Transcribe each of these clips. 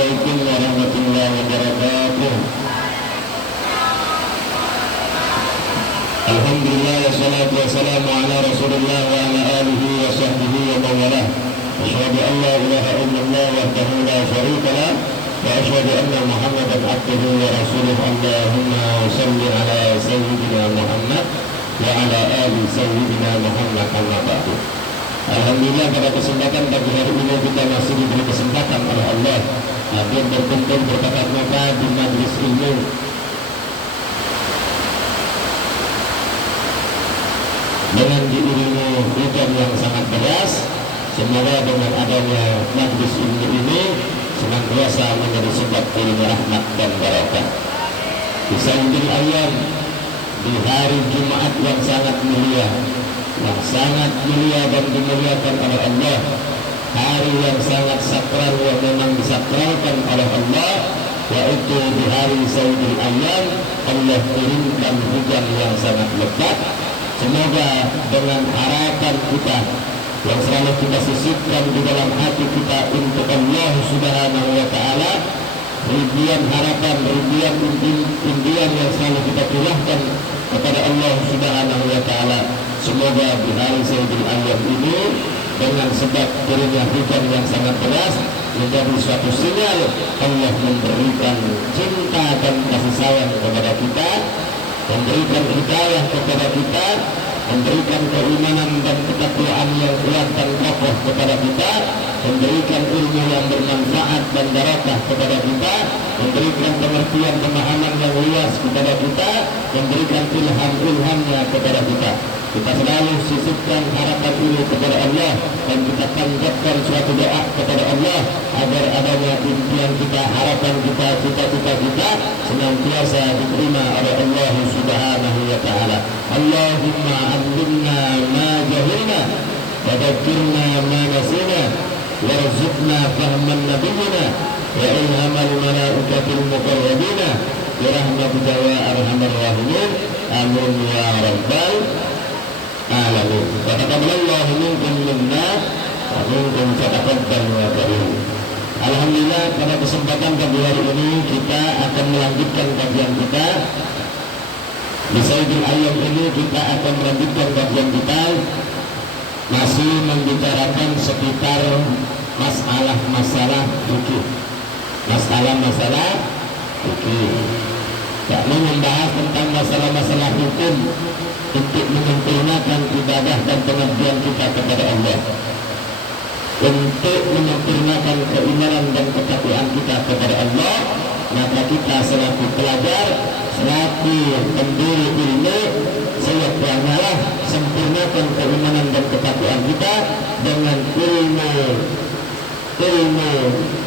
Assalamualaikum warahmatullahi wabarakatuh. Alhamdulillah wassalatu wassalamu ala Rasulillah wa ala alihi wa sahbihi wa mawalah. Asyhadu an la ilaha illallah wahdahu la syarika lah wa asyhadu anna Muhammadan abduhu wa rasuluh. Allahumma shalli ala sayyidina Muhammad wa ala ali sayyidina Muhammad amma ba'du. Alhamdulillah pada kesempatan pagi hari ini kita masih diberi kesempatan oleh Allah hadir berkumpul bertatap muka di majlis ilmu dengan diiringi hujan yang sangat deras. Semoga dengan adanya majlis ilmu ini senantiasa menjadi sebab turunnya rahmat dan barakah. Di sayyidil ayyam, di hari Jumat yang sangat mulia, yang sangat mulia dan dimuliakan oleh Allah, hari yang sangat sakral yang memang disakralkan oleh Allah, yaitu di hari sayyidil ayyam Allah turunkan hujan yang sangat lebat. Semoga dengan harapan kita yang selalu kita sisipkan di dalam hati kita untuk Allah Subhanahu wa Ta'ala, ribuan harapan, ribuan impian yang selalu kita curahkan kepada Allah Subhanahu wa Ta'ala, semoga di hari sayyidil ayyam ini dengan sebab turunnya hujan yang sangat deras menjadi suatu sinyal Allah memberikan cinta dan kasih sayang kepada kita, memberikan hidayah kepada kita, memberikan keimanan dan ketakwaan yang kuat dan kokoh kepada kita, memberikan ilmu yang bermanfaat dan barakah kepada kita, memberikan pengertian pemahaman yang luas kepada kita, memberikan ilham-ilhamnya kepada kita. Kita selalu sisipkan harapan ini kepada Allah dan kita panjatkan suatu doa kepada Allah agar adanya impian kita, harapan kita, cita-cita kita senantiasa diterima oleh Allah Subhanahu wa Ta'ala. Allahumma allimna ma jahilna wa dhakkirna ma nasina warzuqna fahman nabiyyina wa ilhamal malaikatil muqarrabina bi rahmatika ya arhamar rahimin. Amin ya rabbal alamin. Taqabbalallahu minkum minna wa minkum taqabbal ya karim. Alhamdulillah pada kesempatan pagi hari ini kita akan melanjutkan kajian kita. Di sayyidil ayyam ini kita akan melanjutkan kajian kita masih membicarakan sekitar masalah-masalah fikih. Masalah-masalah fikih. Yakni membahas tentang masalah-masalah hukum untuk menyempurnakan ibadah dan pengabdian kita kepada Allah, untuk menyempurnakan keimanan dan ketakwaan kita kepada Allah. Maka kita selaku pelajar, selaku pendiri ilmu, seyogyanya sempurnakan keimanan dan ketakwaan kita dengan ilmu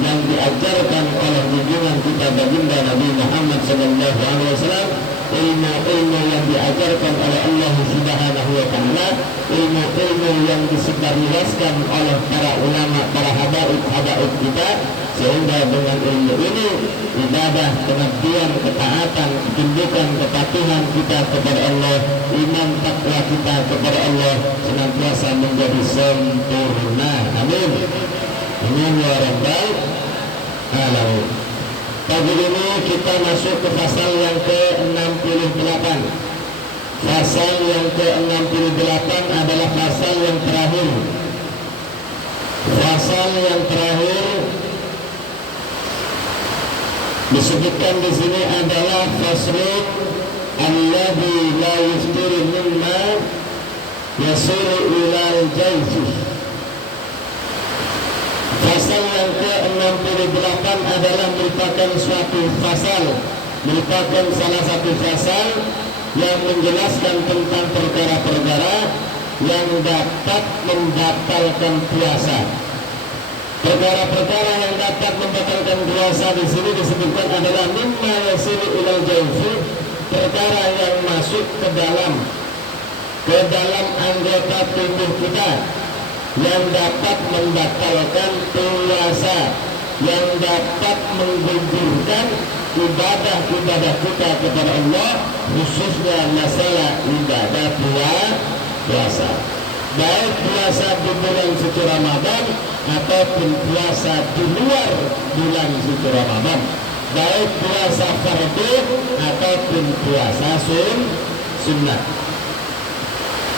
yang diajarkan oleh junjungan kita baginda Nabi Muhammad SAW, ilmu yang diajarkan oleh Allah Subhanahu wa Ta'ala, ilmu yang disebarluaskan oleh para ulama, para habaib kita, sehingga dengan ilmu ini ibadah, pengabdian, ketaatan, ketundukan, kepatuhan kita kepada Allah, iman takwa kita kepada Allah senantiasa menjadi sempurna. Amin. Amin ya rabbal alamin. Pagi ini kita masuk ke pasal yang ke-68. Pasal yang ke-68 adalah pasal yang terakhir. Pasal yang terakhir disebutkan di sini adalah faslun alladhi la yuftiru mimma yasiru ilal jawfi. Pasal yang ke-68 adalah merupakan suatu pasal, merupakan salah satu pasal yang menjelaskan tentang perkara-perkara yang dapat membatalkan puasa. Perkara-perkara yang dapat membatalkan puasa di sini disebutkan adalah mimma yasiru ilal jawfi, perkara yang masuk ke dalam anggota tubuh kita, yang dapat membatalkan puasa, yang dapat menggugurkan ibadah-ibadah kita kepada Allah, khususnya masalah ibadah puasa. baik puasa di bulan suci Ramadan ataupun puasa di luar bulan suci Ramadan, baik puasa fardu ataupun puasa sunnah.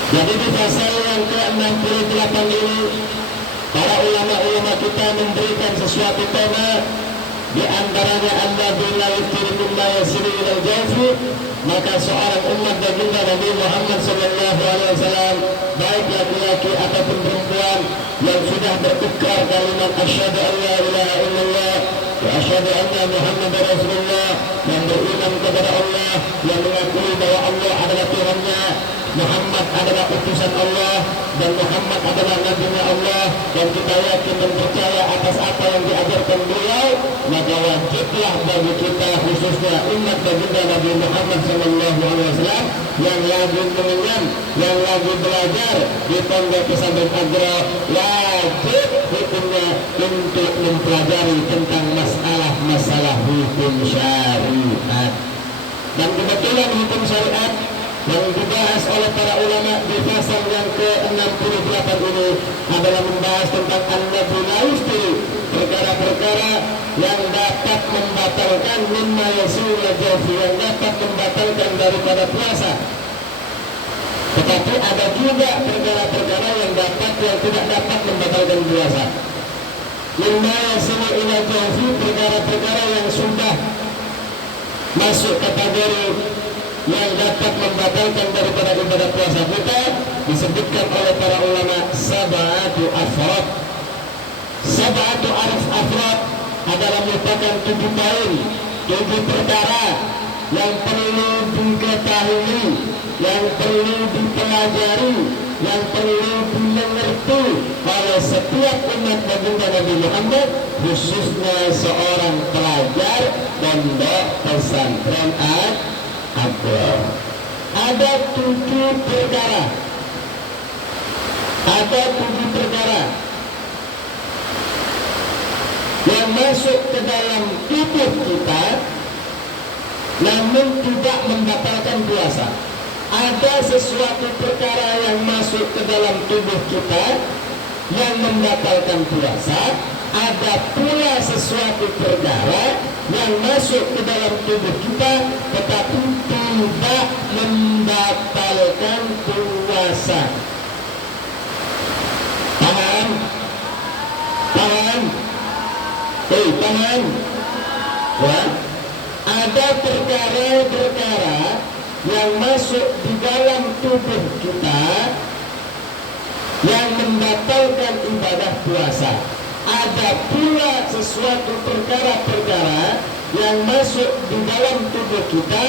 Jadi di pasal yang ke-68 ini para ulama-ulama kita memberikan sesuatu tema, di antaranya alladzina yutiru ma yasiru ilal jawfi. Maka seorang umat baginda Nabi Muhammad sallallahu alaihi wasallam, baik laki-laki ataupun perempuan yang sudah berikrar kalimat asyhadu an la ilaha illallah wa asyhadu anna Muhammadar Rasulullah, yang beriman kepada Allah, yang mengakui bahwa Allah adalah Tuhannya, Muhammad adalah utusan Allah, dan Muhammad adalah nabinya Allah, dan kita yakin dan percaya atas apa yang diajarkan beliau, maka wajiblah bagi kita, khususnya umat baginda Nabi Muhammad sallallahu alaihi wasallam yang lagi mengenyam, yang lagi belajar di pondok pesantren Agra, wajib hukumnya untuk mempelajari tentang masalah hukum syariat. Dan kebetulan hukum syariat yang dibahas oleh para ulama di pasal yang ke-68 ini adalah membahas tentang an-nadbu la yuftiru, perkara-perkara yang dapat membatalkan mimma yasul jawfi, yang dapat membatalkan daripada puasa. Tetapi ada juga perkara-perkara yang tidak dapat membatalkan puasa. Mimma yasul ila jawfi, perkara-perkara yang sudah masuk kategori yang dapat membatalkan daripada ibadah puasa kita, disebutkan oleh para ulama sab'atu afrad. Sab'atu afrad adalah merupakan 7 poin, 7 perkara yang perlu diketahui, yang perlu dipelajari, yang perlu dimengerti oleh setiap umat baginda Nabi Muhammad, khususnya seorang pelajar pondok pesantren Agra. Ada 7 perkara. Ada 7 perkara yang masuk ke dalam tubuh kita namun tidak membatalkan puasa. Ada sesuatu perkara yang masuk ke dalam tubuh kita yang membatalkan puasa. Ada pula sesuatu perkara yang masuk ke dalam tubuh kita tetapi tidak membatalkan puasa. Paham? Paham? Paham? Ya? Ada perkara-perkara yang masuk di dalam tubuh kita yang membatalkan ibadah puasa. Ada pula sesuatu perkara-perkara yang masuk di dalam tubuh kita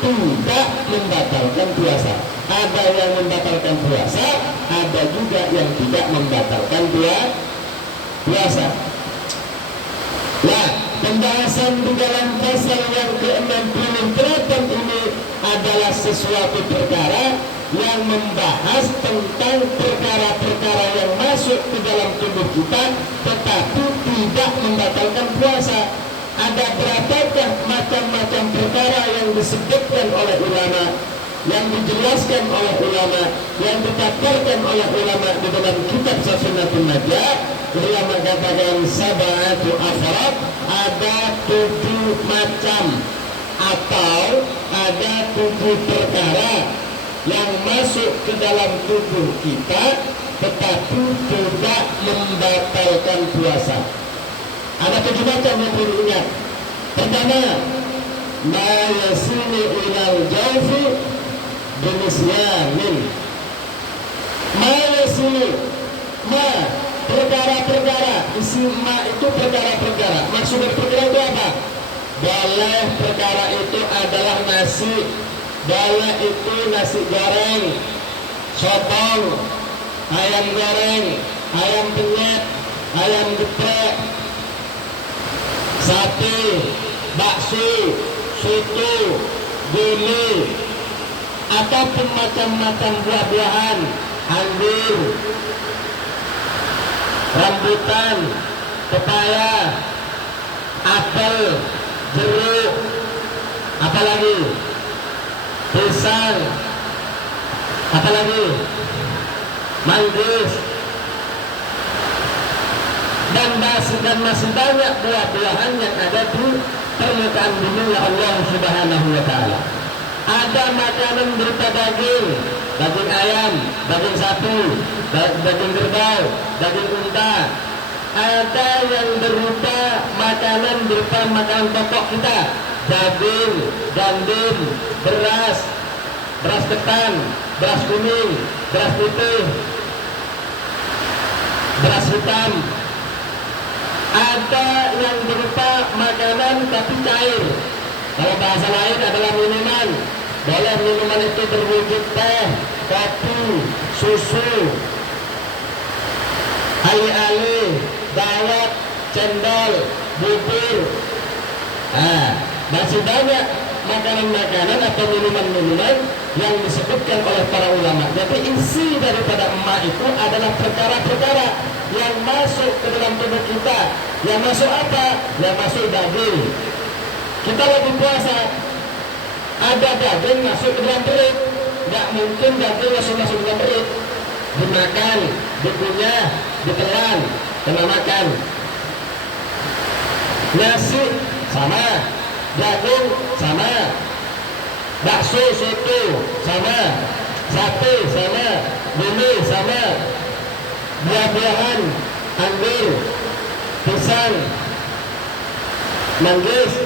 tidak membatalkan puasa. Ada yang membatalkan puasa, ada juga yang tidak membatalkan puasa. Nah, pembahasan di dalam pasal yang ke-68 ini adalah sesuatu perkara yang membahas tentang perkara-perkara yang masuk ke dalam tubuh kita tetapi tidak membatalkan puasa. Ada berapakah macam-macam perkara yang disebutkan oleh ulama, yang dijelaskan oleh ulama, yang dipaparkan oleh ulama di dalam kitab Safinatun Najah. Ulama katakan sab'atu afrad, ada 7 macam atau ada 7 perkara yang masuk ke dalam tubuh kita tetapi tidak membatalkan puasa. Ada 7 macam yang perlu ingat. Pertama, ma yasilu ilal jawfi binisyanin. Ma yasilu, ma perkara-perkara, isi ma itu perkara-perkara. Maksud dari perkara itu apa? Boleh perkara itu adalah nasi, boleh itu nasi goreng, sotong, ayam goreng, ayam penyet, ayam geprek, sate, bakso, soto, gulai, ataupun macam-macam buah-buahan, anggur, rambutan, pepaya, apel, jeruk, apalagi pisang, apalagi manggis, dan masih banyak buah-buahan yang ada di permukaan bumi Allah Subhanahu wa Ta'ala. Ada makanan berupa daging ayam, daging sapi, daging kerbau, daging unta. Ada yang berupa makanan pokok kita, daging, gandum, beras ketan, beras kuning, beras putih, beras hitam. Ada yang berupa makanan tapi cair. Kalau bahasa lain adalah minuman. Boleh minuman itu berwujud teh, kopi, susu, ali-ali, dawet, cendol, bubur. Masih banyak makanan-makanan atau minuman-minuman yang disebutkan oleh para ulama. Jadi isi daripada emak itu adalah perkara-perkara yang masuk ke dalam tubuh kita. Yang masuk apa? Yang masuk daging. Kita lagi puasa, ada daging masuk ke dalam perut. Nggak mungkin daging masuk ke dalam perut. Dimakan, dikunyah, ditelan, kena makan. Nasi sama, daging sama, bakso soto sama, sate sama, mie sama, buah-buahan, anggur, pisang, manggis,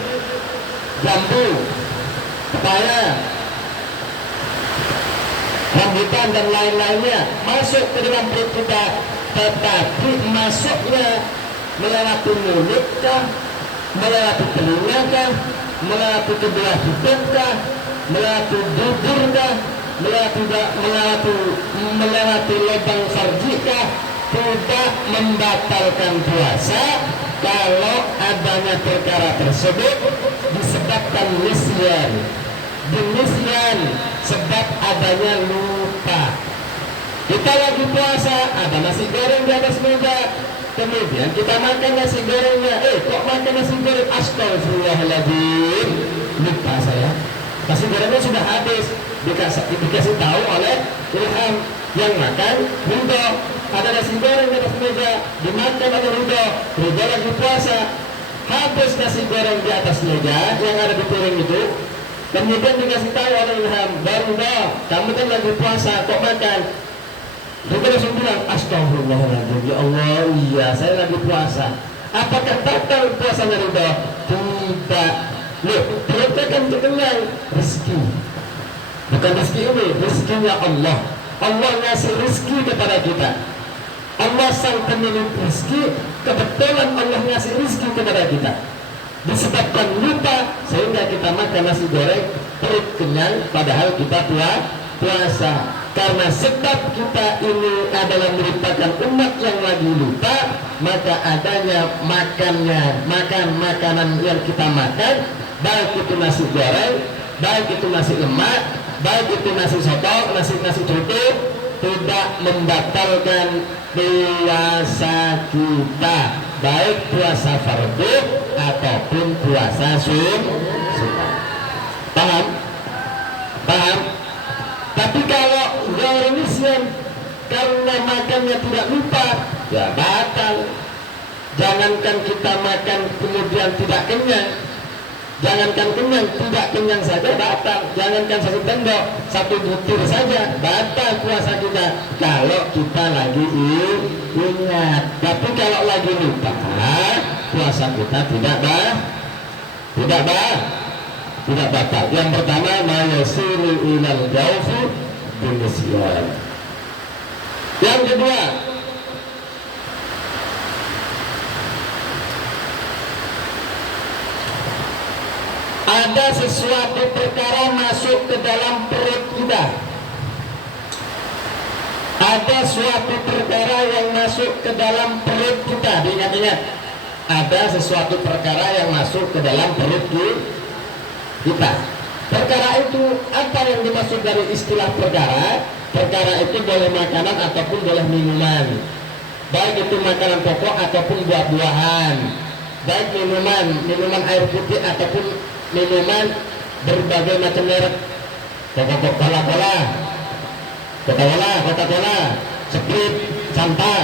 jambu, pepaya, rambutan dan lain-lainnya masuk ke dalam perut kita, tetapi masuknya melewati mulut kah, melewati telinga kah, melewati kedua hidung kah, melewati bibir kah, melewati lubang farji kah, tidak membatalkan puasa kalau adanya perkara tersebut disebabkan nisyan. Nisyan sebab adanya lupa. Kita lagi puasa, ada nasi goreng di atas meja, kemudian kita makan nasi gorengnya. Kok makan nasi goreng? Astagfirullahaladzim, lupa saya. Nasi gorengnya sudah habis. Dikasih tahu oleh Ilham, yang makan ridho. Ada nasi goreng di atas meja, dimakan oleh ridho lagi puasa. Habis nasi goreng di atas meja yang ada di piring itu, kemudian dikasih tahu oleh Ilham, baru kamu kan lagi puasa, kok makan? Dia langsung bilang, astagfirullahaladzim, ya Allah, iya saya lagi puasa. Apakah batal puasanya ridho? Tidak. Loh, perutnya kan kenyang. Rezeki, bukan rezeki ini, rezekinya Allah. Allah ngasih rezeki kepada kita. Allah sang pemilik rezeki, kebetulan Allah ngasih rezeki kepada kita. Disebabkan lupa sehingga kita makan nasi goreng, perut kenyang, padahal kita puasa. Karena sebab kita ini adalah merupakan umat yang lagi lupa, maka adanya makanan yang kita makan, baik itu nasi goreng, baik itu nasi lemak, baik itu nasi soto, nasi tutup, tidak membatalkan puasa kita, baik puasa fardu ataupun puasa sunnah. Paham? Tapi kalau nisyan karena makannya tidak lupa, ya batal. Jangankan kita makan kemudian tidak kenyang, jangankan kenyang, tidak kenyang saja batal. Jangankan satu tendok, satu butir saja batal puasa kita kalau kita lagi ingat. Tapi kalau lagi lupa, puasa kita tidak batal. Yang pertama, mayasiru ilal jaufi binisyan. Yang kedua, ada sesuatu perkara masuk ke dalam perut kita. Ada suatu perkara yang masuk ke dalam perut kita. Diingat-ingat, ada sesuatu perkara yang masuk ke dalam perut kita. Perkara itu apa yang dimaksud dari istilah perkara? Perkara itu boleh makanan ataupun boleh minuman, baik itu makanan pokok ataupun buah-buahan, baik minuman air putih ataupun minuman berbagai macam merek, Coca-Cola, Sprite, Fanta,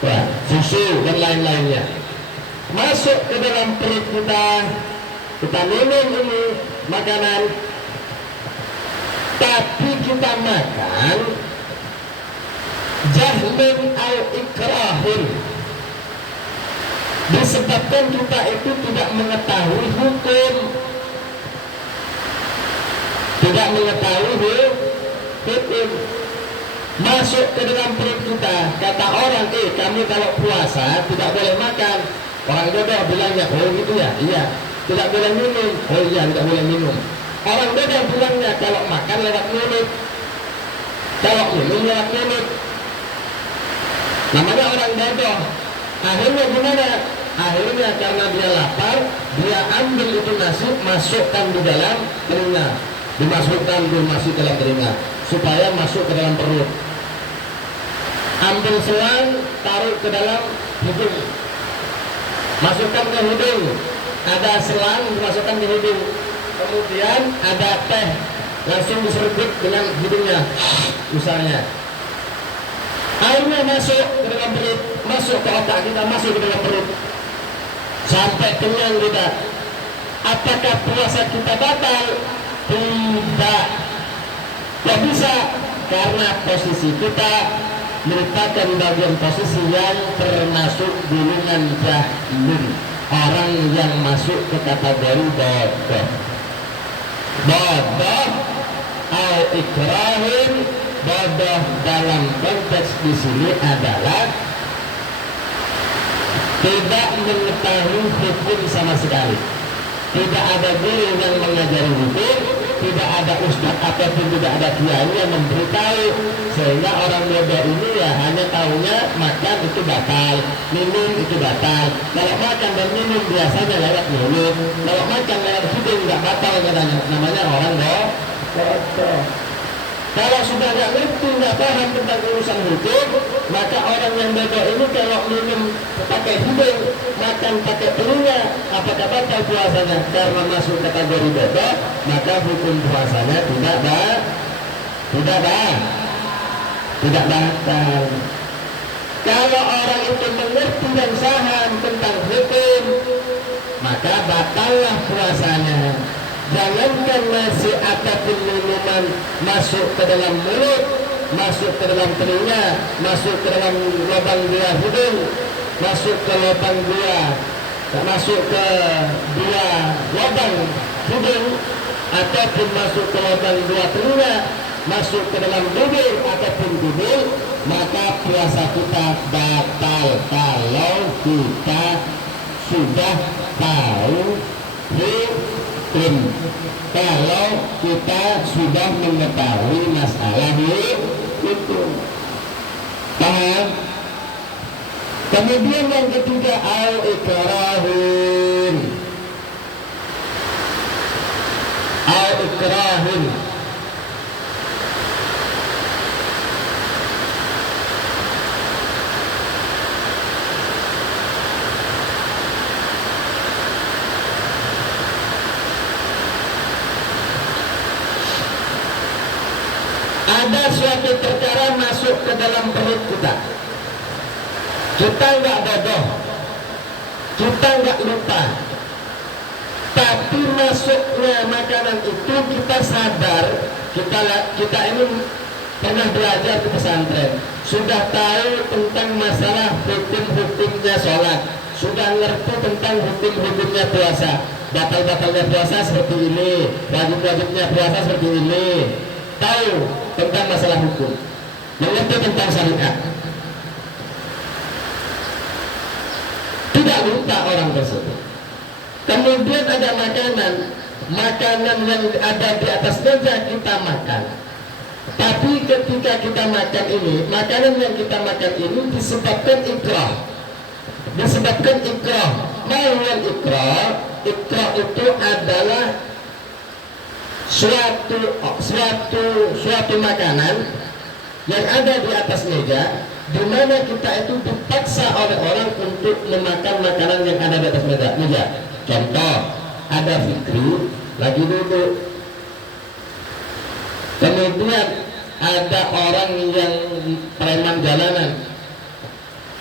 wah, susu dan lain-lainnya masuk ke dalam perut kita minum ini makanan, tapi kita makan jahlin al ikrahin, disebabkan kita itu tidak mengetahui hukum, tidak mengetahui hukum masuk ke dalam perut kita. Kata orang, kamu kalau puasa tidak boleh makan. Orang bodoh bilangnya, oh gitu ya, iya. Tidak boleh minum, oh iya tidak boleh minum. Orang bodoh bilangnya kalau makan lewat mulut, kalau minum lewat mulut. Namanya orang bodoh. Akhirnya gimana? Akhirnya karena dia lapar, dia ambil itu nasi, masukkan di dalam telinga, dimasukkan ke dalam telinga supaya masuk ke dalam perut. Ambil selang, taruh ke dalam hidung, masukkan ke hidung. Ada selang dimasukkan ke hidung, kemudian ada teh, langsung diseruput dengan hidungnya, misalnya. Airnya masuk ke dalam perut, masuk ke otak kita, masuk ke dalam perut, sampai kenyang kita. Apakah puasa kita batal? Tidak. Tidak bisa, karena posisi kita merupakan bagian posisi yang termasuk golongan jahilun, orang yang masuk ke kategori bodoh. Bodoh al ikrahin, bodoh dalam konteks di sini adalah tidak mengetahui hukum sama sekali. Tidak ada guru yang mengajari hukum, tidak ada ustaz ataupun tidak ada kiai yang memberitahu, sehingga orang bodoh ini ya hanya tahunya makan itu batal, minum itu batal. Kalau makan dan minum biasanya lewat mulut, kalau makan lewat hidung nggak batal katanya. Namanya orang bodoh. Kalau sudah nggak ngerti, nggak paham tentang urusan hukum, maka orang yang bodoh ini kalau minum pakai hidung, makan pakai telinga, apakah batal puasanya? Karena masuk kategori bodoh, maka hukum puasanya tidak batal. Kalau orang itu mengerti dan paham tentang hukum, maka batallah puasanya. Jangankan nasi ataupun minuman masuk ke dalam mulut, masuk ke dalam telinga, masuk ke dalam lubang dua hidung, masuk ke lubang dua, masuk ke dua lubang hidung, ataupun masuk ke lubang dua telinga, masuk ke dalam bibir ataupun bibir, maka puasa kita batal kalau kita sudah tahu hukum. Kalau kita sudah mengetahui masalah itu, paham? Kemudian yang ketiga, al-ikrahun. Al-ikrahun ada suatu perkara masuk ke dalam perut kita. Kita nggak bodoh, kita nggak lupa, tapi masuknya makanan itu kita sadar. Kita ini pernah belajar di pesantren, sudah tahu tentang masalah hukum-hukumnya sholat, sudah ngerti tentang hukum-hukumnya puasa, batal-batalnya puasa seperti ini, wajib-wajibnya puasa seperti ini, tahu tentang masalah hukum, mengerti tentang syariat. Tidak lupa orang tersebut. Kemudian ada makanan yang ada di atas meja kita makan. Tapi ketika kita makan ini, makanan yang kita makan ini disebabkan ikrah. Disebabkan ikrah. Ma'al ikrah. Ikrah itu adalah suatu makanan yang ada di atas meja, di mana kita itu dipaksa oleh orang untuk memakan makanan yang ada di atas meja. Contoh, ada Fikri lagi duduk, kemudian ada orang yang preman jalanan,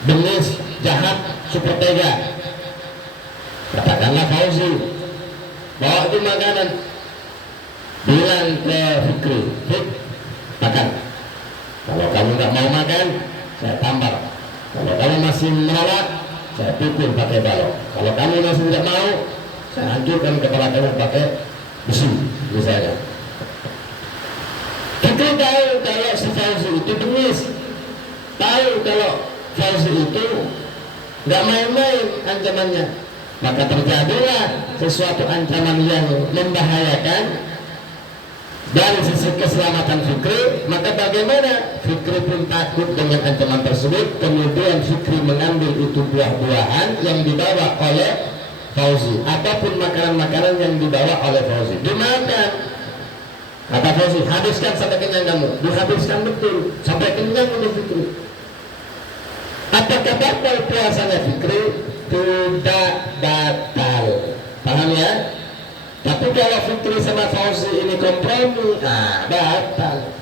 bengis, jahat, super tega. Katakanlah Fauzi, bawa itu makanan, bilang ke Fikri, Fik, makan. Kalau kamu nggak mau makan, saya tampar. Kalau kamu masih menolak, saya pukul pakai balok. Kalau kamu masih tidak mau, saya hancurkan kepala kamu pakai besi, misalnya. Fikri tahu kalau si Fauzi itu bengis, tahu kalau Fauzi itu nggak main-main ancamannya. Maka terjadilah sesuatu ancaman yang membahayakan dari sisi keselamatan Fikri. Maka bagaimana? Fikri pun takut dengan ancaman tersebut. Kemudian Fikri mengambil itu buah-buahan yang dibawa oleh Fauzi, ataupun makanan-makanan yang dibawa oleh Fauzi, dimakan. Kata Fauzi, habiskan sampai kenyang kamu. Dihabiskan betul sampai kenyang oleh Fikri. Apakah batal puasanya Fikri? Tidak batal, paham ya? Tapi kalau Fikri sama Fauzi ini kompromi, batal.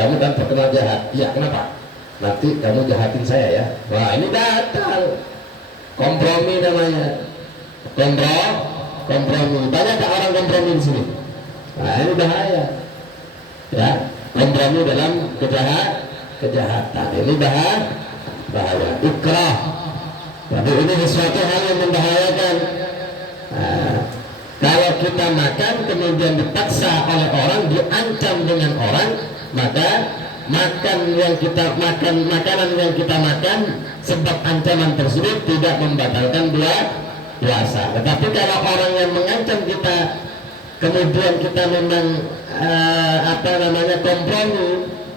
Kamu kan terkenal jahat. Iya, kenapa? Nanti kamu jahatin saya ya. Wah, ini batal. Kompromi namanya. Kompromi. Banyak orang kompromi di sini. Nah, ini bahaya. Ya, kompromi dalam kejahatan. Ini bahaya. Ikrah. Jadi ini sesuatu hal yang membahayakan. Kalau kita makan kemudian dipaksa oleh orang, diancam dengan orang, maka makanan yang kita makan sebab ancaman tersebut tidak membatalkan puasa. Tetapi kalau orang yang mengancam kita, kemudian kita memang kompromi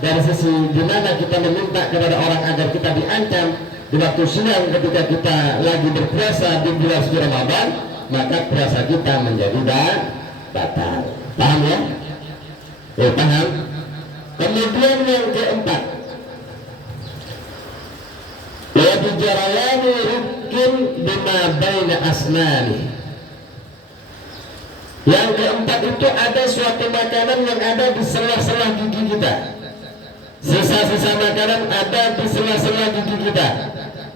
dari sisi dimana kita meminta kepada orang agar kita diancam di waktu siang ketika kita lagi berpuasa di bulan suci Ramadan, maka puasa kita menjadi batal. Paham ya? Paham? Kemudian yang keempat, wa bijarayani rukin bima baina asnani. Yang keempat itu ada suatu makanan yang ada di sela-sela gigi kita. Sisa-sisa makanan ada di sela-sela gigi kita.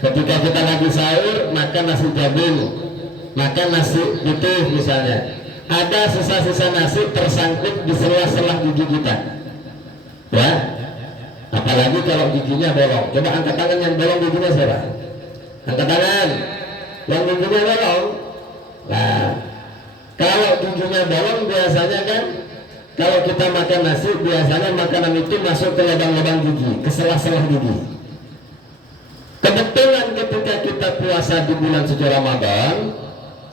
Ketika kita lagi sahur, makan nasi jagung, makan nasi putih misalnya, ada sisa-sisa nasi tersangkut di sela-sela gigi kita. Ya, apalagi kalau giginya bolong. Coba angkat tangan yang bolong giginya siapa? Angkat tangan yang giginya bolong. Nah, kalau giginya bolong biasanya kan, kalau kita makan nasi, biasanya makanan itu masuk ke lubang-lubang gigi, ke sela-sela gigi. Kebetulan ketika kita puasa di bulan suci Ramadan,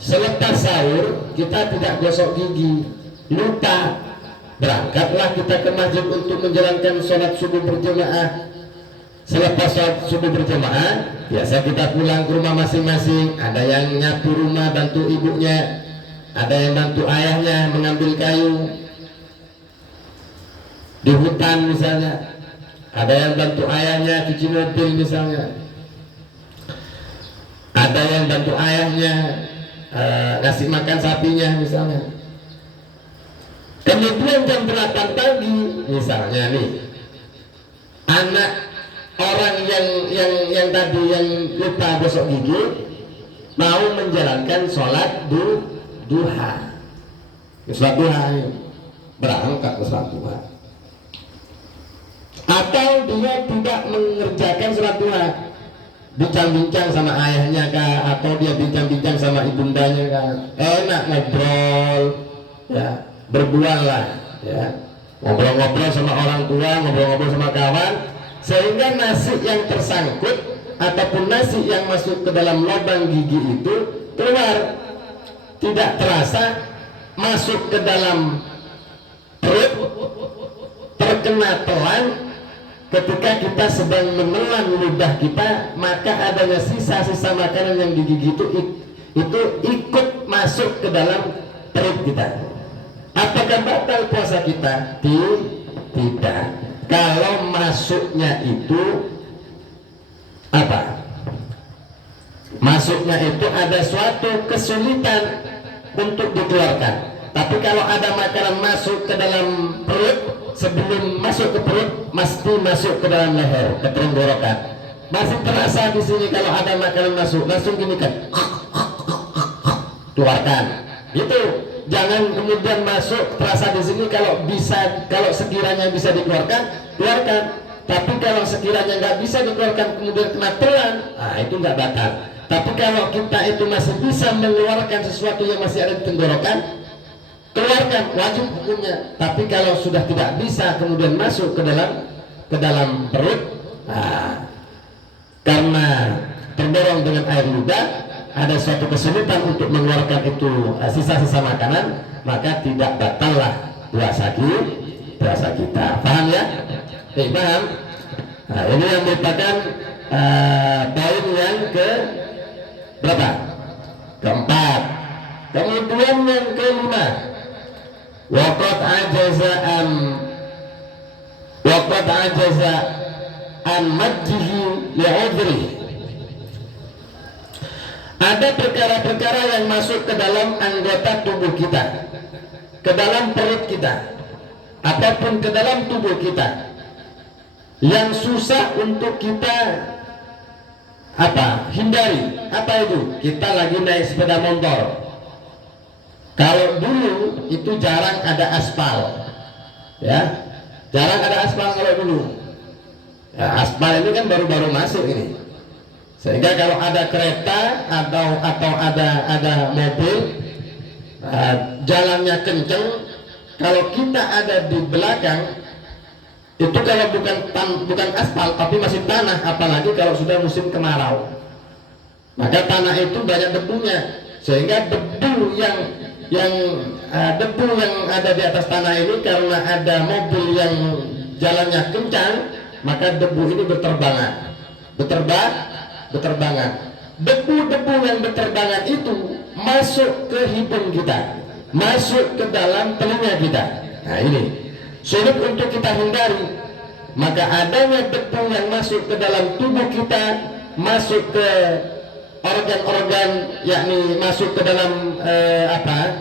selepas sahur kita tidak gosok gigi, lupa. Berangkatlah kita ke masjid untuk menjalankan sholat subuh berjamaah. Selepas sholat subuh berjamaah, biasa kita pulang ke rumah masing-masing. Ada yang nyapu rumah, bantu ibunya, ada yang bantu ayahnya mengambil kayu di hutan misalnya, ada yang bantu ayahnya cuci mobil misalnya, ada yang bantu ayahnya ngasih makan sapinya misalnya. Kemudian jam 8 pagi misalnya nih, anak orang yang tadi yang lupa gosok gigi mau menjalankan sholat duha. Sholat duha ini berangkat ke sholat duha, atau dia tidak mengerjakan sholat duha, bincang-bincang sama ayahnya kah, atau dia bincang-bincang sama ibundanya kah, enak ngobrol ya, berbual lah ya, ngobrol-ngobrol sama orang tua, ngobrol-ngobrol sama kawan, sehingga nasi yang tersangkut ataupun nasi yang masuk ke dalam lubang gigi itu keluar, tidak terasa masuk ke dalam perut, terkena telan. Ketika kita sedang menelan lidah kita, maka adanya sisa-sisa makanan yang di gigi itu ikut masuk ke dalam perut kita. Apakah batal puasa kita? Tidak. Kalau masuknya itu apa? Masuknya itu ada suatu kesulitan untuk dikeluarkan. Tapi kalau ada makanan masuk ke dalam perut, sebelum masuk ke perut mesti masuk ke dalam leher, ke tenggorokan. Masih terasa di sini kalau ada makanan masuk, langsung gini kan, keluarkan. Gitu. Jangan kemudian masuk terasa di sini, kalau bisa, kalau sekiranya bisa dikeluarkan, keluarkan. Tapi kalau sekiranya nggak bisa dikeluarkan kemudian kena telan, nah itu nggak batal. Tapi kalau kita itu masih bisa mengeluarkan sesuatu yang masih ada di tenggorokan, keluarkan, wajib hukumnya. Tapi kalau sudah tidak bisa kemudian masuk ke dalam perut, nah, karena terdorong dengan air ludah, ada suatu kesulitan untuk mengeluarkan itu sisa-sisa makanan, maka tidak batallah puasa kita. Paham ya? Paham? Nah, ini yang merupakan poin yang ke berapa? Keempat. Kemudian yang kelima, waqad ajaza an majjihi li'udhri. Ada perkara-perkara yang masuk ke dalam anggota tubuh kita, ke dalam perut kita, ataupun ke dalam tubuh kita, yang susah untuk kita hindari. Apa itu? Kita lagi naik sepeda motor. Kalau dulu itu jarang ada aspal, ya, jarang ada aspal kalau dulu. Ya, aspal ini kan baru-baru masuk ini. Sehingga kalau ada kereta atau ada mobil, jalannya kenceng, kalau kita ada di belakang, itu kalau bukan aspal tapi masih tanah, apalagi kalau sudah musim kemarau, maka tanah itu banyak debunya, sehingga debu yang ada di atas tanah ini, karena ada mobil yang jalannya kencang, maka debu ini berterbangan. Debu-debu yang berterbangan itu masuk ke hidung kita, masuk ke dalam telinga kita. Nah ini sulit untuk kita hindari. Maka adanya debu yang masuk ke dalam tubuh kita, masuk ke organ-organ, yakni masuk ke dalam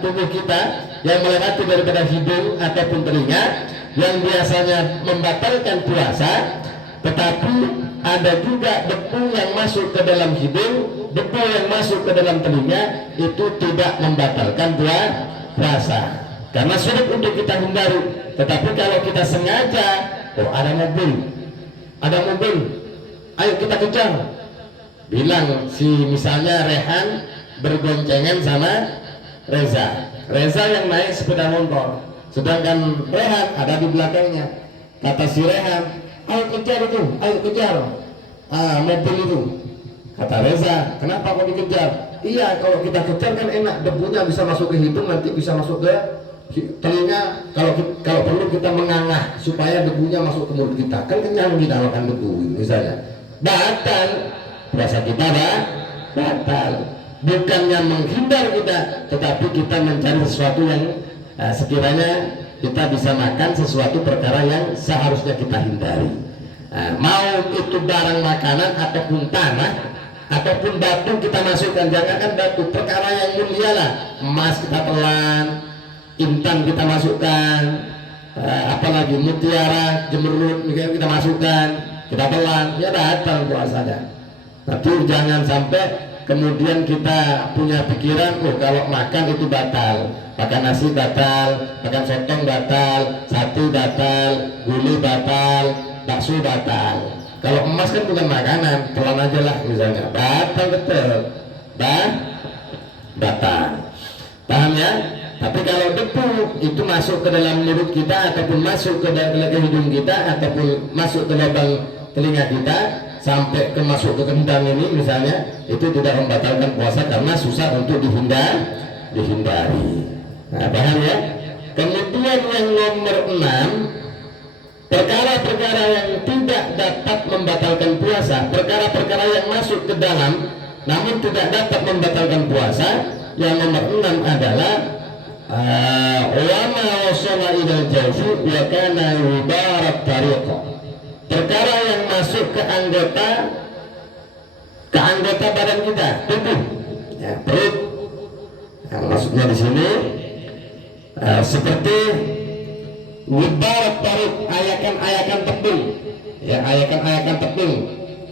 tubuh kita, yang melewati daripada hidung ataupun telinga, yang biasanya membatalkan puasa. Tetapi ada juga debu yang masuk ke dalam hidung, debu yang masuk ke dalam telinga, itu tidak membatalkan puasa, karena sulit untuk kita hindari. Tetapi kalau kita sengaja, ada mobil, ayo kita kejar, bilang misalnya Rehan bergoncengan sama Reza yang naik sepeda motor, sedangkan Rehan ada di belakangnya. Kata si Rehan, ayo kejar mobil itu. Kata Reza, kenapa kok dikejar? Iya, kalau kita kejar kan enak, debunya bisa masuk ke hidung, nanti bisa masuk ke telinga. Kalau perlu kita mengangah supaya debunya masuk ke mulut kita, kan kenyang kita makan debu misalnya. Batal puasa kita, batal. Bukannya menghindar kita, tetapi kita mencari sesuatu yang sekiranya kita bisa makan sesuatu perkara yang seharusnya kita hindari. Mau itu barang makanan ataupun tanah ataupun batu kita masukkan, jangankan batu, perkara yang mulia lah, emas kita telan, intan kita masukkan, apalagi mutiara, jemerut kita masukkan, kita telan, ya batal puasanya. Tapi jangan sampai kemudian kita punya pikiran, kalau makan itu batal, makan nasi batal, makan sotong batal, sate batal, gulai batal, bakso batal. Kalau emas kan bukan makanan, telan aja lah misalnya, batal betul, batal. Paham ya? Tapi kalau debu itu masuk ke dalam mulut kita, ataupun masuk ke dalam hidung kita, ataupun masuk ke lubang telinga kita, sampai masuk ke kendang ini misalnya, itu tidak membatalkan puasa karena susah untuk dihindari. Nah, paham ya? Kemudian yang nomor 6, perkara-perkara yang tidak dapat membatalkan puasa, perkara-perkara yang masuk ke dalam namun tidak dapat membatalkan puasa. Yang nomor 6 adalah wa ma wasala ilal jawfi wa kana yubarat tariqa, perkara yang masuk ke anggota badan kita, tubuh, ya, perut. Yang maksudnya di sini seperti wibarat tarik, ayakan-ayakan tepung, ya, ayakan-ayakan tepung.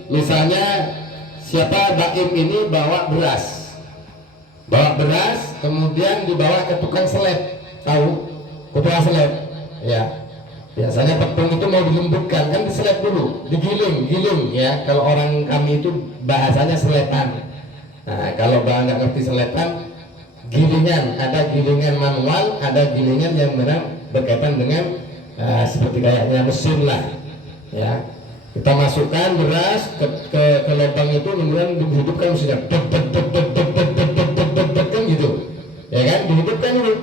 Misalnya siapa Baim ini bawa beras, kemudian dibawa ke tukang seleb, tahu tukang seleb, ya. Biasanya tepung itu mau dilembutkan kan diseleb dulu, digiling, ya. Kalau orang kami itu bahasanya selepan. Nah, kalau nggak ngerti selepan, gilingan, ada gilingan manual, ada gilingan yang memang berkaitan dengan seperti kayaknya mesin lah, ya. Kita masukkan beras ke lubang itu, kemudian dihidupkan mesinnya, kan gitu, ya kan, dihidupkan dulu,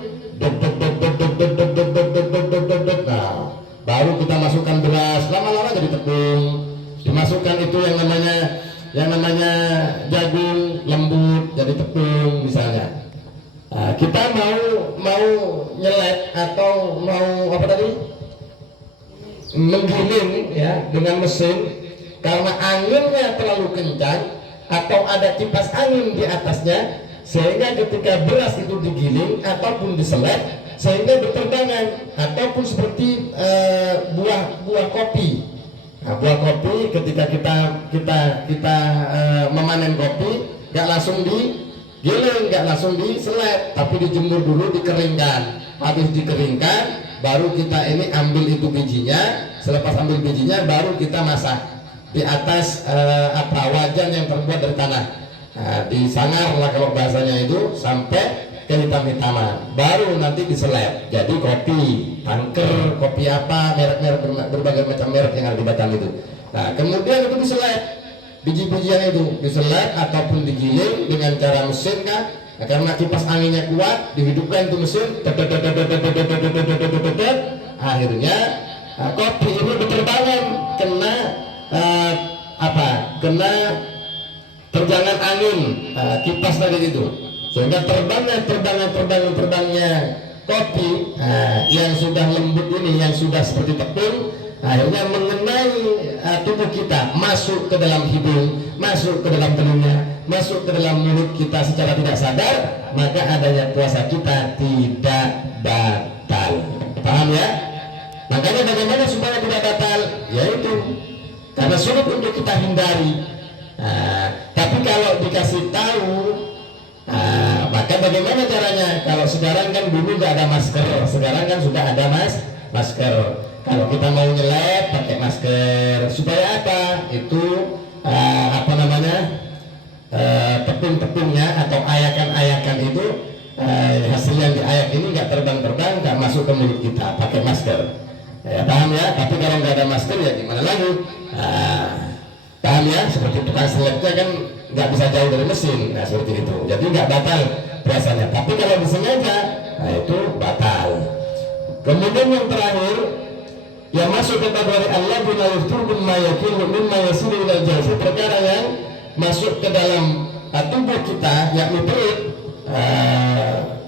nah, baru kita masukkan beras, lama-lama jadi tepung, dimasukkan itu yang namanya jagung lembut jadi tepung misalnya. Kita mau nyelet atau mau apa tadi, menggiling, ya, dengan mesin, karena anginnya terlalu kencang atau ada kipas angin di atasnya, sehingga ketika beras itu digiling ataupun diseleb sehingga berterbangan, ataupun seperti buah kopi. Nah, buah kopi ketika kita memanen kopi, nggak langsung digiling, nggak langsung diseleb, tapi dijemur dulu, dikeringkan. Habis dikeringkan, baru kita ini ambil itu bijinya. Selepas ambil bijinya, baru kita masak di atas wajan yang terbuat dari tanah. Nah, disangar lah kalau bahasanya itu sampai kehitam-hitaman, baru nanti diseleb jadi kopi, tangker, kopi apa, merek-merek, berbagai macam merek yang ada di Batam itu. Nah, kemudian itu diseleb, biji-bijian itu diseleb ataupun digiling dengan cara mesin kan. Nah, karena kipas anginnya kuat, dihidupkan itu mesin, akhirnya kopi ini berterbangan kena kena terjangan angin kipas tadi itu, sehingga terbangnya kopi yang sudah lembut ini, yang sudah seperti tepung, akhirnya mengenai tubuh kita, masuk ke dalam hidung, masuk ke dalam telinga, masuk ke dalam mulut kita secara tidak sadar, maka adanya puasa kita tidak batal. Paham ya? Makanya bagaimana supaya tidak batal? Yaitu karena sulit untuk kita hindari. Tapi kalau dikasih tahu, maka bagaimana caranya? Kalau sekarang kan dulu nggak ada masker, sekarang kan sudah ada masker. Kalau kita mau nyelep pakai masker, supaya apa? Itu tepung-tepungnya atau ayakan-ayakan itu, hasil yang diayak ini nggak terbang-terbang, nggak masuk ke mulut kita, pakai masker. Ya, paham ya? Tapi kalau nggak ada masker ya gimana lagi? Paham ya? Seperti tukang selebnya kan nggak bisa jauh dari mesin, nah seperti itu. Jadi nggak batal puasanya. Tapi kalau disengaja, nah itu batal. Kemudian yang terakhir, yang masuk ke kategori Allah bina yufturkum ma yakunu mimma yasiru ilal jawfi, perkara yang masuk ke dalam tubuh kita, yakni perut,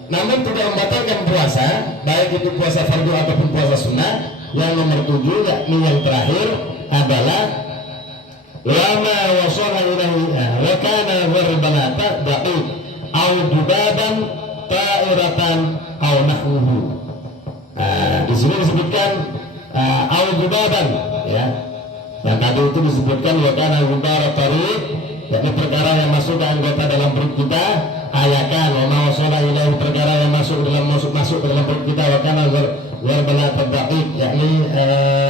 namun tidak membatalkan puasa, baik itu puasa fardu ataupun puasa sunnah. Yang nomor 7, yakni yang terakhir adalah lama wasala ilahi wa kana warbanata ba'id au dubaban ta'iratan au nahwuhu. Di sini disebutkan au dubaban, ya. Yang tadi itu disebutkan wa kana wibara tarik, yakni perkara yang masuk ke anggota dalam perut kita, ayakan wa ma wasala ilahi, perkara yang masuk ke dalam perut kita, wa kana warbanata ba'id, yakni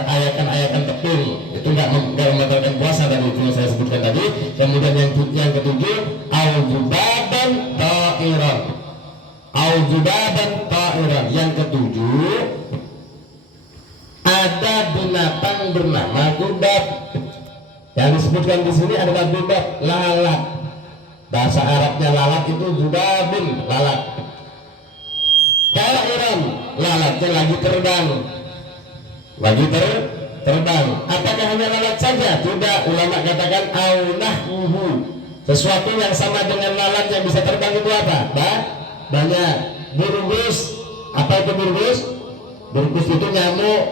ayakan-ayakan tepung. Itu nggak membatalkan puasa tadi, itu yang saya sebutkan tadi. Kemudian yang ketujuh, aujubaban ta'iran, aujubaban ta'iran. Yang ketujuh, ada binatang bernama dubab. Yang disebutkan di sini adalah dubab, lalat. Bahasa Arabnya lalat itu dubabin, lalat. Ta'iran, lalatnya lagi terbang, terbang. Apakah hanya lalat saja? Tidak. Ulama katakan aunahmuhu, sesuatu yang sama dengan lalat yang bisa terbang itu apa? Banyak. Burgus. Apa itu burgus? Burgus itu nyamuk,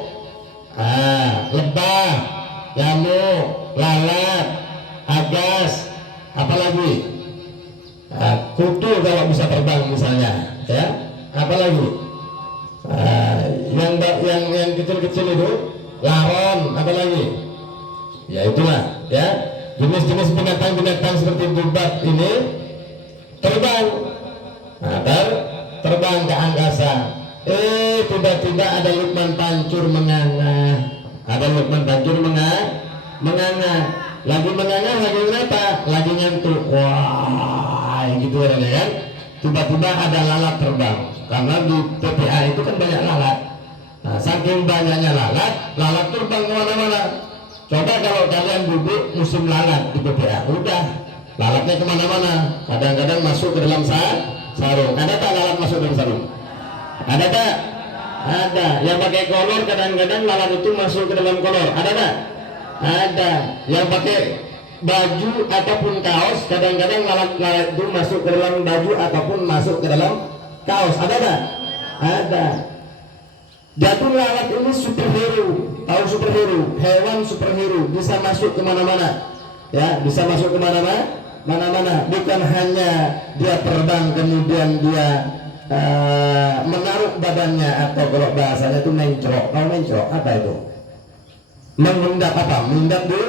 lebah, nyamuk, lalat, agas, apalagi kutu kalau bisa terbang misalnya, ya. Apalagi yang kecil-kecil itu laron, apa lagi? Ya itulah ya, jenis-jenis binatang-binatang seperti dubat ini terbang, nah, terbang ke angkasa. Tiba-tiba ada Lukman Pancur menganga, menganga, lagi menganga, lagi kenapa? Lagi ngantuk, wah gitu orangnya kan. Tiba-tiba ada lalat terbang, karena di PPA itu kan banyak lalat. Nah, saking banyaknya lalat terbang kemana-mana. Coba kalau kalian duduk musim lalat di PPA, udah lalatnya kemana-mana. Kadang-kadang masuk ke dalam sarung. Ada tak lalat masuk dalam sarung? Ada tak? Ada. Yang pakai kolor kadang-kadang lalat itu masuk ke dalam kolor. Ada tak? Ada. Yang pakai baju ataupun kaos kadang-kadang lalat itu masuk ke dalam baju ataupun masuk ke dalam kaos. Ada tak? Ada. Jatuh lalat ini superhero. Tahu superhero? Hewan superhero, bisa masuk kemana-mana. Ya, bisa masuk kemana-mana. Bukan hanya dia terbang kemudian dia menaruh badannya, atau kalau bahasanya itu mencrok. Kalau mencrok apa itu? Mengendap apa? Mengendap dulu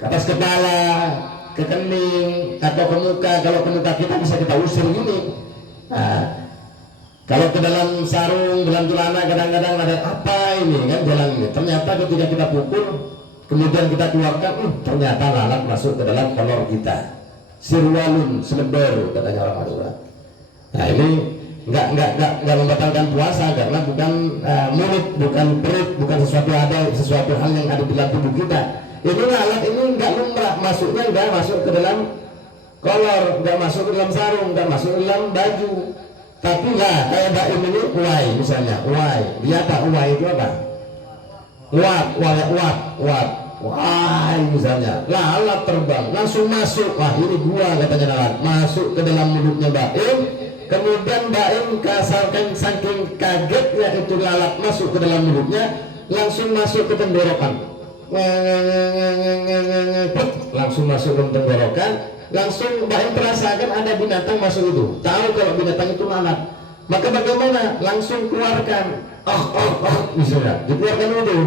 ke atas kepala, ke kening, atau ke muka. Kalau ke muka kita bisa kita usir gini. Kalau ke dalam sarung, dalam celana kadang-kadang ada apa ini kan jalan ini. Ternyata ketika kita pukul, kemudian kita keluarkan, ternyata lalat masuk ke dalam kolor kita. Sirwalun, selebar katanya orang Madura. Nah ini nggak membatalkan puasa, karena bukan mulut, bukan perut, bukan sesuatu hal yang ada di dalam tubuh kita. Ini lalat ini nggak lumrah masuknya, nggak masuk ke dalam kolor, nggak masuk ke dalam sarung, nggak masuk ke dalam baju. Tapi nggak kayak baim ini uai misalnya, uai. Dia apa? Uai itu apa? Wah misalnya lalat terbang langsung masuk, wah ini gua katanya lalat masuk ke dalam mulutnya baim. Kemudian baim kasalkan saking kagetnya itu lalat masuk ke dalam mulutnya, langsung masuk ke tenggorokan, langsung masuk ke tenggorokan. Langsung baim terasakan ada binatang masuk itu, tahu kalau binatang itu lalat. Maka bagaimana? Langsung keluarkan, misalnya dikeluarkan itu.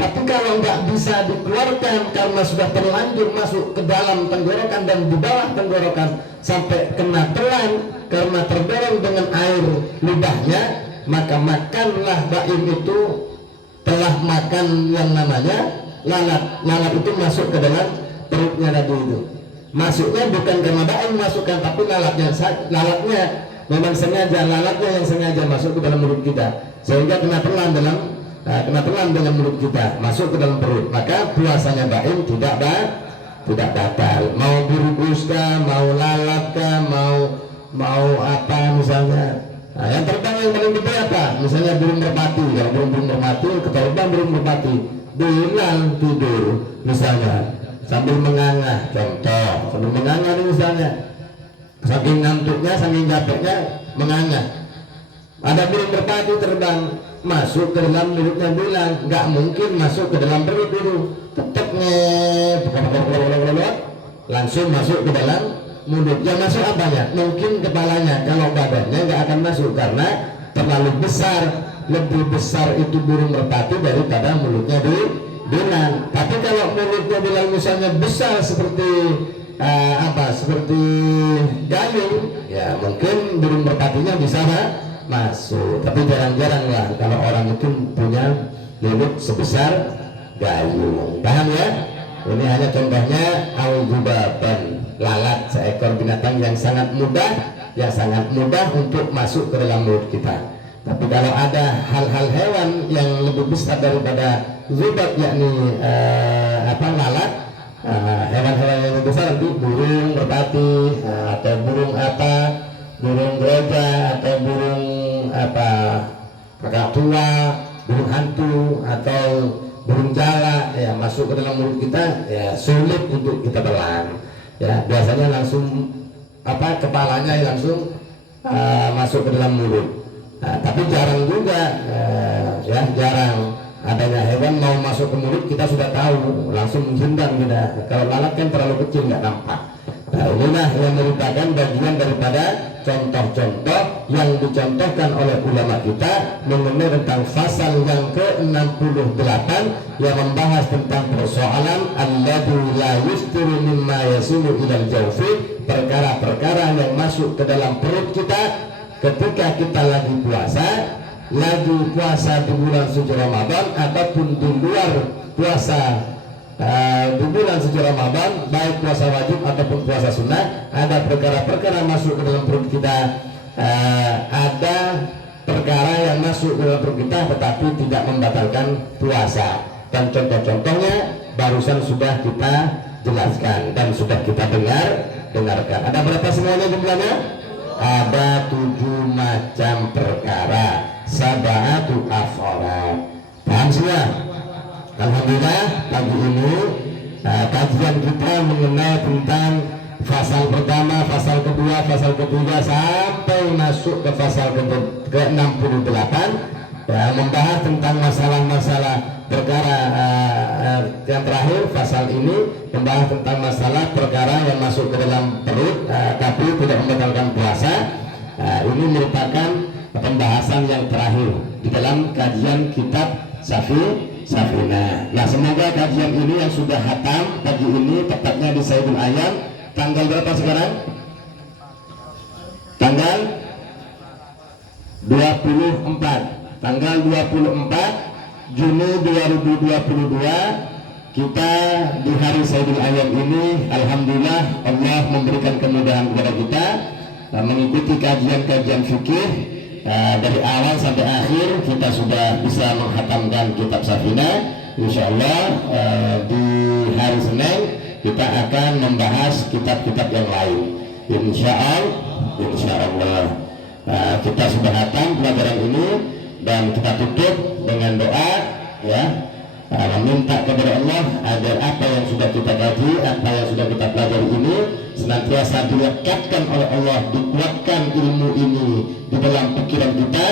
Tapi kalau nggak bisa dikeluarkan karena sudah terlanjur masuk ke dalam tenggorokan dan di bawah tenggorokan sampai kena telan karena terdorong dengan air lidahnya, maka makanlah baim itu telah makan yang namanya lalat. Lalat itu masuk ke dalam perutnya tadi itu. Masuknya bukan karena baim masukkan, tapi lalatnya memang sengaja, lalatnya yang sengaja masuk ke dalam mulut kita sehingga kena telan dengan mulut kita masuk ke dalam perut. Maka puasanya baim tidak batal. Mau burung kah, mau lalat kah, mau apa misalnya. Nah, yang terbang yang paling gede apa? Misalnya burung merpati. Kalau burung merpati, keterbang burung merpati bilang tidur misalnya sambil menganga, contoh sambil menganga nih misalnya, saking ngantuknya, saking capeknya menganga. Ada burung merpati terbang masuk ke dalam mulutnya, bilang nggak mungkin masuk ke dalam perut itu, tetap langsung masuk ke dalam mulut. Yang masuk apanya? Mungkin kepalanya, kalau badannya nggak akan masuk karena terlalu besar. Lebih besar itu burung merpati daripada mulutnya di bilang. Tapi kalau mulutnya bilang misalnya besar seperti seperti gayung, ya mungkin burung merpatinya bisa masuk. Tapi jarang-jarang lah kalau orang itu punya mulut sebesar gayung. Paham ya? Ini hanya contohnya al-gubaban, lalat, seekor binatang yang sangat mudah untuk masuk ke dalam mulut kita. Tapi kalau ada hal-hal hewan yang lebih besar daripada zubat, yakni lalat, hewan-hewan yang lebih besar nanti burung merpati, atau burung burung gereja, atau burung kakak tua, burung hantu, atau burung jala, ya masuk ke dalam mulut kita, ya sulit untuk kita telan. Ya biasanya langsung kepalanya langsung masuk ke dalam mulut. Tapi jarang juga, jarang adanya hewan mau masuk ke mulut kita sudah tahu, langsung menghindar kita. Kalau lalat kan terlalu kecil nggak nampak. Nah inilah yang merupakan bagian daripada contoh-contoh yang dicontohkan oleh ulama kita mengenai tentang pasal yang ke-68 yang membahas tentang persoalan alladzi la yustiru mimma yasulu ilal jawfi, perkara-perkara yang masuk ke dalam perut kita ketika kita lagi puasa di bulan suci Ramadan ataupun di luar puasa di bulan suci Ramadan, baik puasa wajib ataupun puasa sunnah. Ada perkara-perkara masuk ke dalam perut kita, ada perkara yang masuk ke dalam perut kita tetapi tidak membatalkan puasa, dan contoh-contohnya barusan sudah kita jelaskan dan sudah kita dengarkan. Ada berapa semuanya jumlahnya? Ada 7 macam perkara, sab'atu af'alat. Paham semua? Alhamdulillah pagi ini kajian kita mengenai tentang pasal pertama, pasal kedua, pasal ketiga sampai masuk ke pasal ke-68 ya, membahas tentang masalah-masalah perkara yang terakhir. Pasal ini membahas tentang masalah perkara yang masuk ke dalam perut tapi tidak membatalkan puasa. Ini merupakan pembahasan yang terakhir di dalam kajian kitab Safinah. Nah, semoga kajian ini yang sudah hatam pagi ini, tepatnya di Sayyidul Ayam, tanggal berapa sekarang? Tanggal 24. Tanggal 24 Juni 2022 kita di hari Sayyidul Ayam ini, alhamdulillah Allah memberikan kemudahan kepada kita mengikuti kajian-kajian fikih. Dari awal sampai akhir kita sudah bisa menghatamkan kitab Safinah. Insya Allah di hari Senin kita akan membahas kitab-kitab yang lain. Insya Allah kita sudah hatam pelajaran ini dan kita tutup dengan doa ya, meminta kepada Allah agar apa yang sudah kita kaji, apa yang sudah kita pelajari ini senantiasa dilekatkan oleh Allah, dikuatkan ilmu ini di dalam pikiran kita,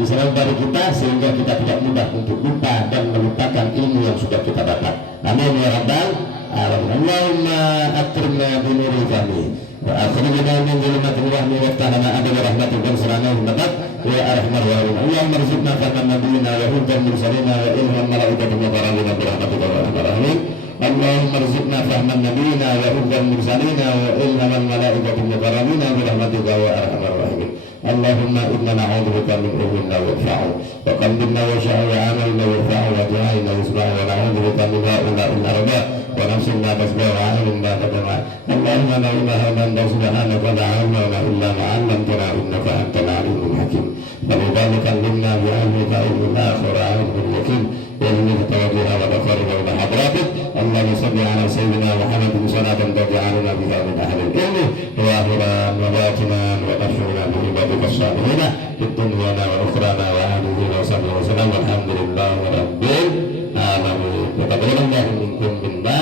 di dalam diri kita, sehingga kita tidak mudah untuk lupa dan melupakan ilmu yang sudah kita dapat. Amin ya rabbal alamin. Allahumma akrimna bi nuri fahmi wa akhrijna min dhulumatil wahmi waftah lana abwaaba rahmatika wansurna min batak ya arhamar rahimin. Allahumma arzuqna fahman nabiyina wa huddan mursalina wa ilman malaikatika wa barakina bi rahmatika ya arhamar rahimin. Allahumma arzuqna fahman nabiyina wa huddan mursalina wa ilman malaikatika wa barakina bi rahmatika ya arhamar rahimin. Allahumma inna na'udzubika min ilmin la yanfa'u wa qalbin la yasha'u wa 'amalin la yanfa'u wa du'ain la yusma'u wa na'udzubika min ha'ula'il arba' wa nafsin la tasba'u wa 'amalin la tadma. Allahumma la ilaha illa anta subhanaka la 'ilma lana illa ma 'allamtana innaka antal 'alimul hakim. فلذلك علمنا بعلمك علم اخر علم اليقين ومنك توجه وتقرب الى حضرتك. اللهم صل على سيدنا محمد صلاه تجعلنا بها من اهل العلم ظاهرا وباطنا ونشرنا بعبادك الصالحين في الدنيا واخرانا واهله وصحبه وسلم والحمد لله رب العالمين. وتقبل الله منكم منا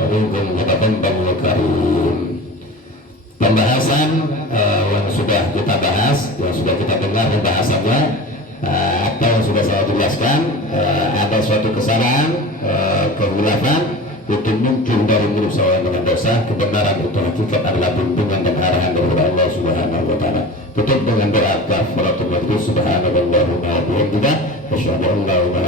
ومنكم وتقبل الكريم. Pembahasan yang sudah kita bahas, yang sudah kita dengar pembahasannya, apa yang sudah saya jelaskan, ada suatu kesalahan, kehilafan itu muncul dari mulut seorang dengan dosa. Kebenaran itu hakikat adalah bimbingan dan arahan dari Allah Subhanahu wa taala. Tutup dengan doa kafaratul majlis subhanallahumma wa bihamdihi asyhadu an la ilaha